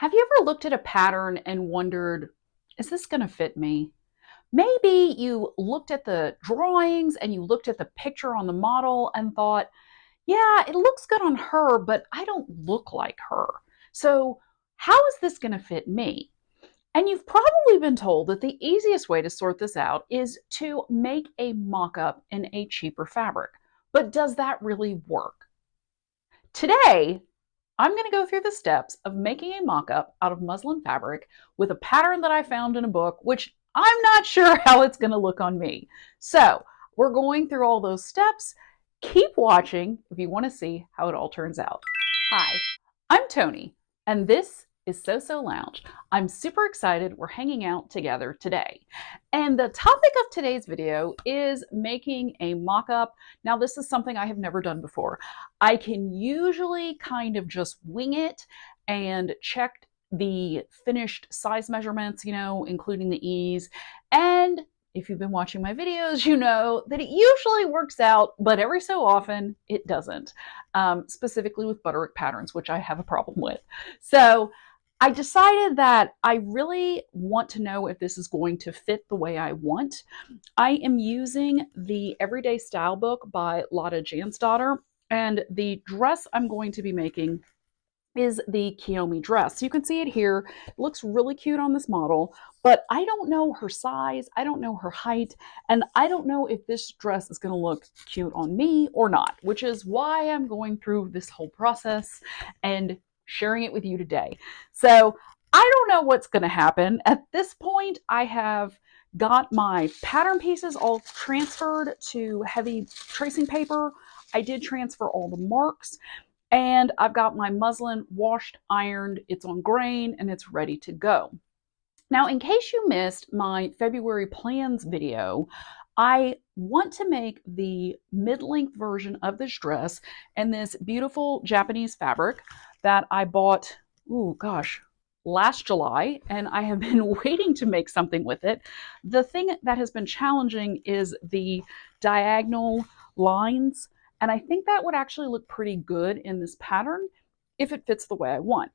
Have you ever looked at a pattern and wondered, is this going to fit me? Maybe you looked at the drawings and you looked at the picture on the model and thought, yeah, it looks good on her, but I don't look like her. So, how is this going to fit me? And you've probably been told that the easiest way to sort this out is to make a mock up in a cheaper fabric. But does that really work? Today, I'm going to go through the steps of making a mock-up out of muslin fabric with a pattern that I found in a book, which I'm not sure how it's going to look on me. So we're going through all those steps. Keep watching if you want to see how it all turns out. Hi, I'm Tony, and this is So Lounge. I'm super excited we're hanging out together today. And the topic of today's video is making a mock-up. Now, this is something I have never done before. I can usually kind of just wing it and check the finished size measurements, including the ease. And if you've been watching my videos, you know that it usually works out, but every so often it doesn't, specifically with butterick patterns, which I have a problem with. So I decided that I really want to know if this is going to fit the way I want. I am using the Everyday Style book by Lotta Jansdotter, and the dress I'm going to be making is the Kiyomi dress. So you can see it here. It looks really cute on this model, but I don't know her size, I don't know her height, and I don't know if this dress is going to look cute on me or not, which is why I'm going through this whole process and sharing it with you today. So I don't know what's going to happen. At this point, I have got my pattern pieces all transferred to heavy tracing paper. I did transfer all the marks, and I've got my muslin washed, ironed, it's on grain, and it's ready to go. Now, in case you missed my February plans video, I want to make the mid-length version of this dress in this beautiful Japanese fabric that I bought, oh gosh, last July, and I have been waiting to make something with it. The thing that has been challenging is the diagonal lines, and I think that would actually look pretty good in this pattern if it fits the way I want.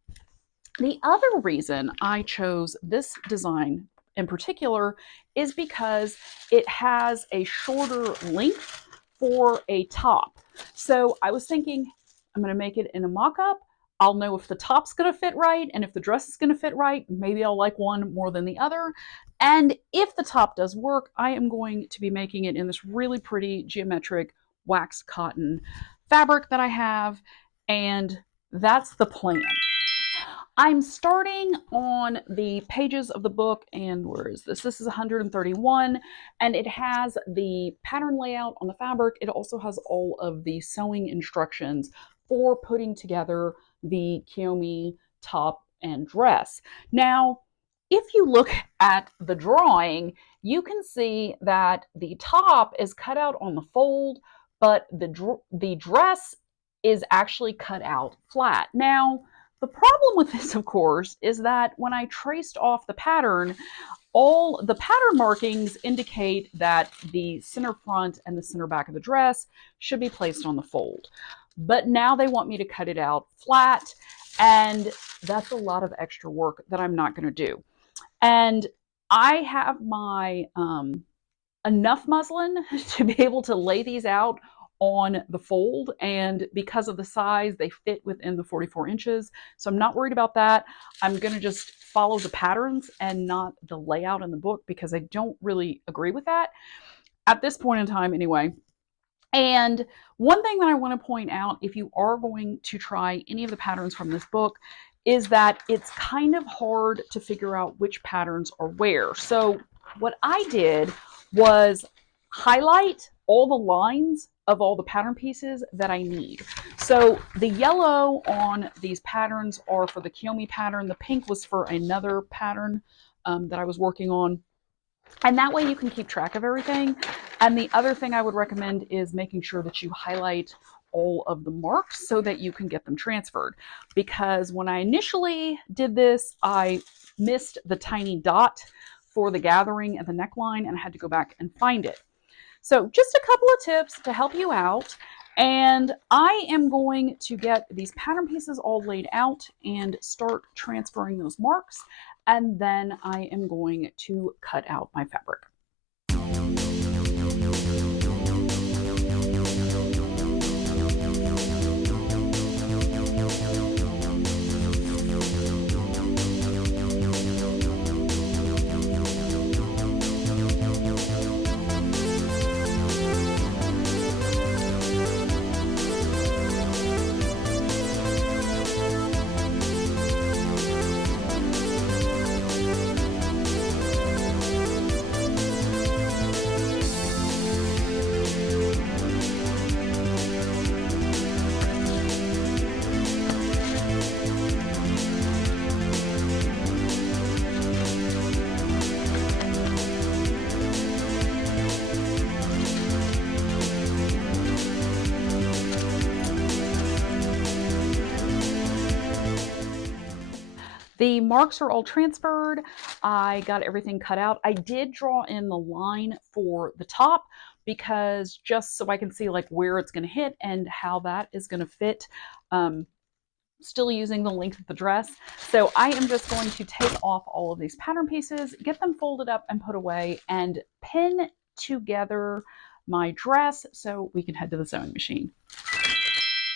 The other reason I chose this design in particular is because it has a shorter length for a top. So I was thinking, I'm going to make it in a mock-up. I'll know if the top's going to fit right, and if the dress is going to fit right. Maybe I'll like one more than the other. And if the top does work, I am going to be making it in this really pretty geometric waxed cotton fabric that I have, and that's the plan. I'm starting on the pages of the book, and where is this? This is 131, and it has the pattern layout on the fabric. It also has all of the sewing instructions for putting together the Kiyomi top and dress. Now, if you look at the drawing, you can see that the top is cut out on the fold, but the dress is actually cut out flat. Now, the problem with this, of course, is that when I traced off the pattern, all the pattern markings indicate that the center front and the center back of the dress should be placed on the fold. But now they want me to cut it out flat, and that's a lot of extra work that I'm not going to do. And I have my enough muslin to be able to lay these out on the fold, and because of the size, they fit within the 44 inches. So I'm not worried about that. I'm going to just follow the patterns and not the layout in the book, because I don't really agree with that at this point in time anyway. And one thing that I want to point out, if you are going to try any of the patterns from this book, is that it's kind of hard to figure out which patterns are where. So what I did was highlight all the lines of all the pattern pieces that I need. So the yellow on these patterns are for the Kiyomi pattern. The pink was for another pattern that I was working on. And that way you can keep track of everything. And the other thing I would recommend is making sure that you highlight all of the marks so that you can get them transferred. Because when I initially did this, I missed the tiny dot for the gathering and the neckline, and I had to go back and find it. So just a couple of tips to help you out. And I am going to get these pattern pieces all laid out and start transferring those marks. And then I am going to cut out my fabric. The marks are all transferred. I got everything cut out. I did draw in the line for the top because just so I can see like where it's going to hit and how that is going to fit. Still using the length of the dress. So I am just going to take off all of these pattern pieces, get them folded up and put away, and pin together my dress so we can head to the sewing machine.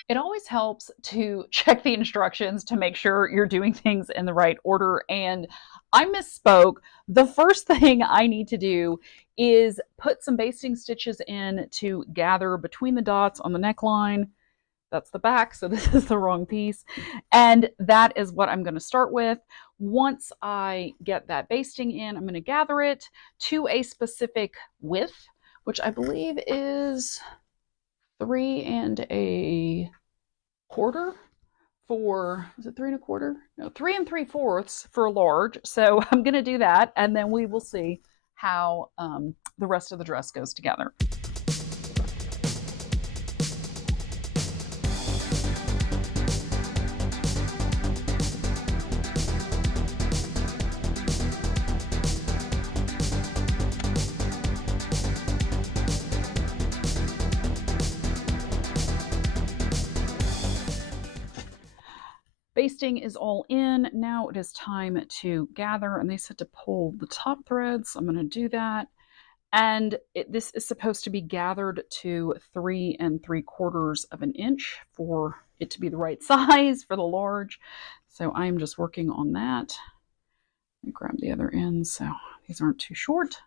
It always helps to check the instructions to make sure you're doing things in the right order. And I misspoke. The first thing I need to do is put some basting stitches in to gather between the dots on the neckline. That's the back, so this is the wrong piece. And that is what I'm going to start with. Once I get that basting in, I'm going to gather it to a specific width, which I believe is 3 1/4 for, is it 3 1/4? No, 3 3/4 for a large. So I'm going to do that, and then we will see how the rest of the dress goes together. Basting is all in. Now it is time to gather, and they said to pull the top threads. I'm going to do that. And this is supposed to be gathered to 3 3/4 of an inch for it to be the right size for the large. So I'm just working on that. Let me grab the other end so these aren't too short.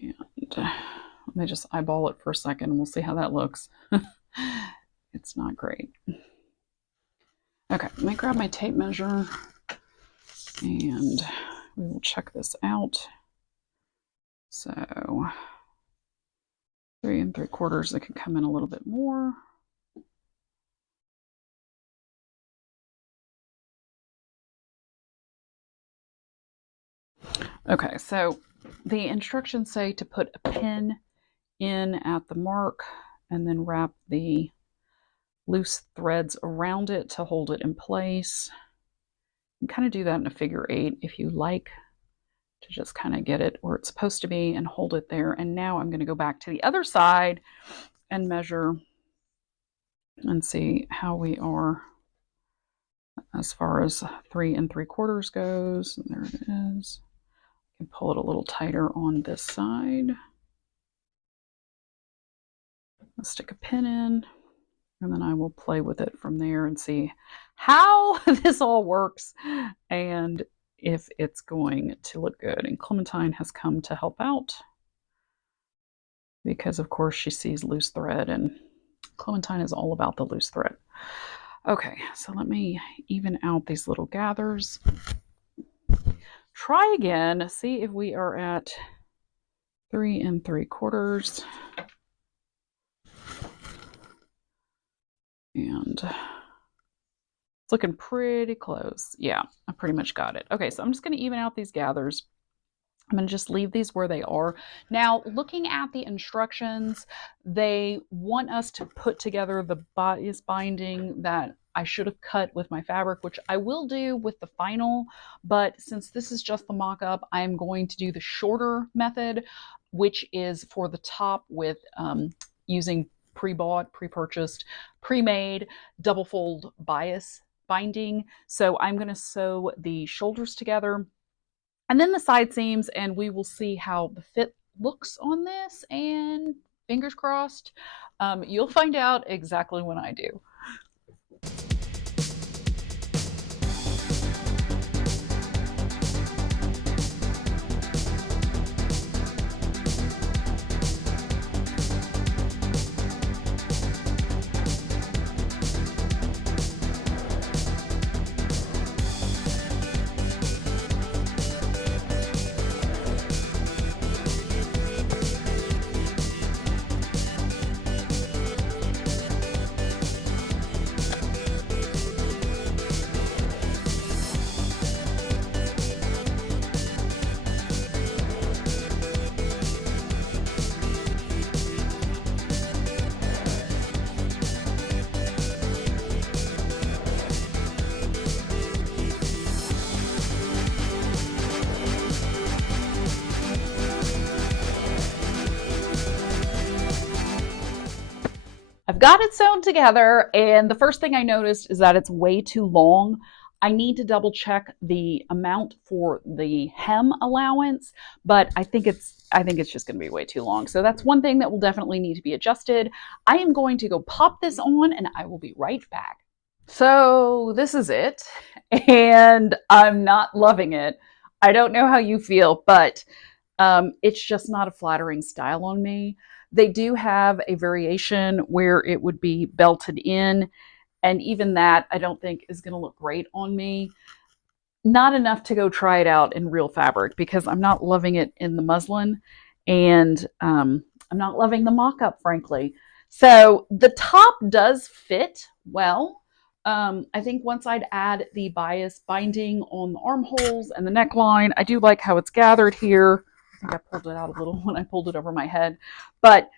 And let me just eyeball it for a second and we'll see how that looks. It's not great. Okay, let me grab my tape measure and we will check this out. So 3 3/4, it can come in a little bit more. Okay, so the instructions say to put a pin in at the mark and then wrap the loose threads around it to hold it in place. You can kind of do that in a figure 8 if you like, to just kind of get it where it's supposed to be and hold it there. And now I'm going to go back to the other side and measure and see how we are as far as 3 3/4 goes. And there it is. I can pull it a little tighter on this side. I'll stick a pin in, and then I will play with it from there and see how this all works and if it's going to look good. And Clementine has come to help out because, of course, she sees loose thread, and Clementine is all about the loose thread. Okay, so let me even out these little gathers. Try again, see if we are at 3 3/4. And it's looking pretty close. Yeah, I pretty much got it. Okay, so I'm just going to even out these gathers. I'm going to just leave these where they are. Now, looking at the instructions, they want us to put together the bias binding that I should have cut with my fabric, which I will do with the final, but since this is just the mock-up, I'm going to do the shorter method, which is for the top with using pre-bought, pre-purchased, pre-made double fold bias binding. So I'm going to sew the shoulders together and then the side seams, and we will see how the fit looks on this. And fingers crossed, you'll find out exactly when I do. I've got it sewn together, and the first thing I noticed is that it's way too long. I need to double check the amount for the hem allowance, but I think it's just going to be way too long. So that's one thing that will definitely need to be adjusted. I am going to go pop this on and I will be right back. So this is it, and I'm not loving it. I don't know how you feel, but it's just not a flattering style on me. They do have a variation where it would be belted in, and even that I don't think is going to look great on me. Not enough to go try it out in real fabric because I'm not loving it in the muslin, and I'm not loving the mock-up, frankly. So the top does fit well. I think once I'd add the bias binding on the armholes and the neckline, I do like how it's gathered here. I think I pulled it out a little when I pulled it over my head, but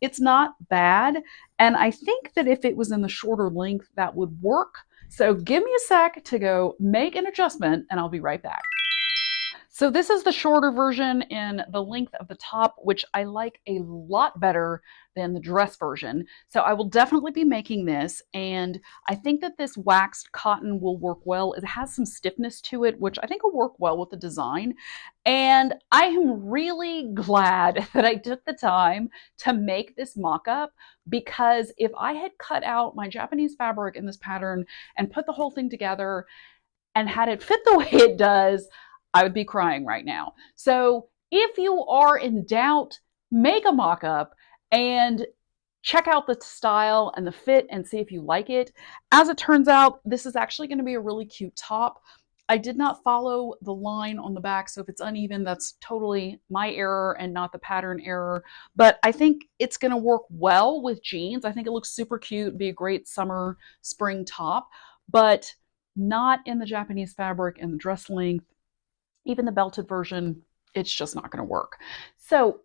it's not bad. And I think that if it was in the shorter length, that would work. So give me a sec to go make an adjustment and I'll be right back. So this is the shorter version in the length of the top, which I like a lot better than the dress version. So I will definitely be making this, and I think that this waxed cotton will work well. It has some stiffness to it, which I think will work well with the design. And I am really glad that I took the time to make this mock-up, because if I had cut out my Japanese fabric in this pattern and put the whole thing together and had it fit the way it does, I would be crying right now. So if you are in doubt, make a mock-up and check out the style and the fit and see if you like it. As it turns out, this is actually going to be a really cute top. I did not follow the line on the back, so if it's uneven, that's totally my error and not the pattern error. But I think it's going to work well with jeans. I think it looks super cute, be a great summer, spring top, but not in the Japanese fabric and the dress length. Even the belted version, it's just not going to work. So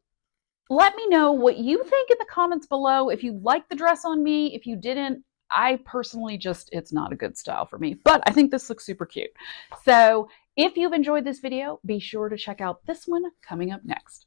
let me know what you think in the comments below. If you like the dress on me, if you didn't, I personally just, it's not a good style for me, but I think this looks super cute. So if you've enjoyed this video, be sure to check out this one coming up next.